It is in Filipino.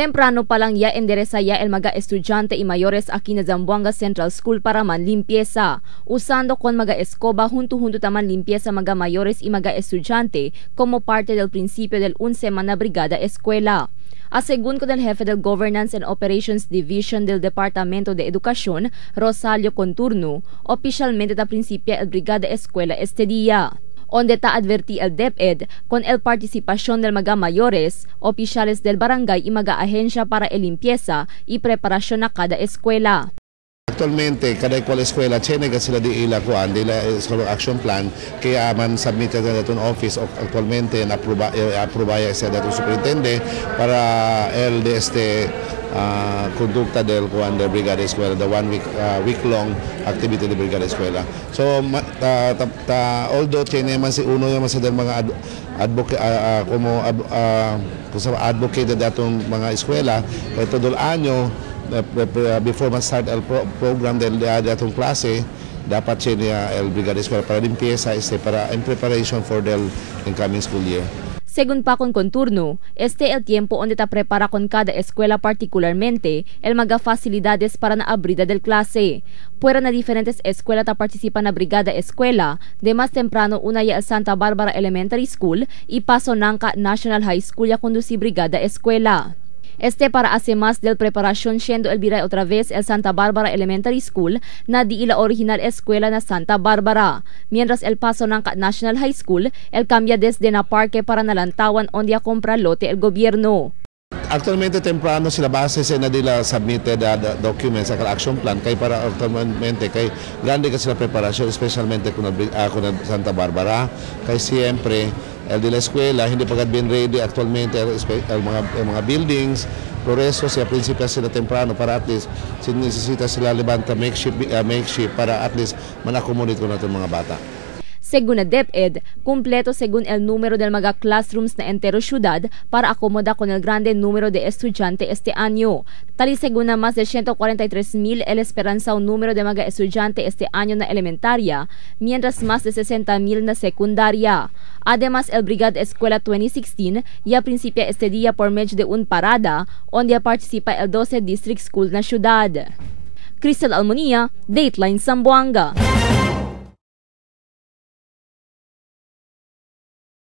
Temprano pa lang ya enderesaya el mga estudyante y mayores aquí na Zamboanga Central School para man limpieza. Usando con mga escoba junto taman limpieza mga mayores y mga estudyante como parte del principio del 11 na Brigada Eskwela. Asegun ko del Jefe del Governance and Operations Division del Departamento de Educación, Rosalio Conturno, oficialmente ta principia el Brigada Eskwela este día. Onde ta adverti el DepEd con el participación del mga mayores, opisyales del barangay y mga ahensya para el limpieza y preparasyon na kada eskwela. Actualmente, kada kwal eskwela, tiene sila di ila kuan, di ila action plan, kaya man submitted na datong office, actualmente na-aprobaya sa datong superintende para el de conducta del Brigada Eskwela, the week-long activity del Brigada Eskwela. So, although tiene man si uno naman sa mga advocate datong mga eskwela, kaya todo anyo, before man-start el program del datong klase, dapat siya el Brigada Eskwela para limpieza para in preparation for the incoming school year. Según pa con Conturno, el tiempo onde ta prepara con cada escuela particularmente el mga facilidades para na abrida del klase. Puera na diferentes eskwela ta participa na Brigada Eskwela, de mas temprano una ya el Santa Barbara Elementary School y paso nangka National High School ya conduci Brigada Eskwela. Para hace más del preparación siendo el viray otra vez el Santa Barbara Elementary School na di ila original eskwela na Santa Barbara. Mientras el paso ng National High School, el cambia desde na parque para nalantawan onde a compra lote el gobierno. Actualmente temprano sila base sa nadila submitted documents sa action plan kay para actualmente kay grande ka sila preparasyon especialmente kung Santa Barbara kay siyempre el de la eskwela hindi pa been ready actualmente el mga buildings por eso siya prinsipyo sila temprano para at least sinisita sila libanta makeshift para at least man-accommodate ko natin mga bata. Según na DepEd, kumpleto según el número del mga classrooms na entero syudad para akomoda con el grande número de estudyante este año. Tali según na más de 143,000 el esperanzao número de mga estudyante este año na elementaria, mientras más de 60,000 na secundaria. Además, el Brigada Eskwela 2016 ya principia este día por medio de un parada, onde participa el 12 District School na syudad. Crystal Almonia, Dateline Zamboanga.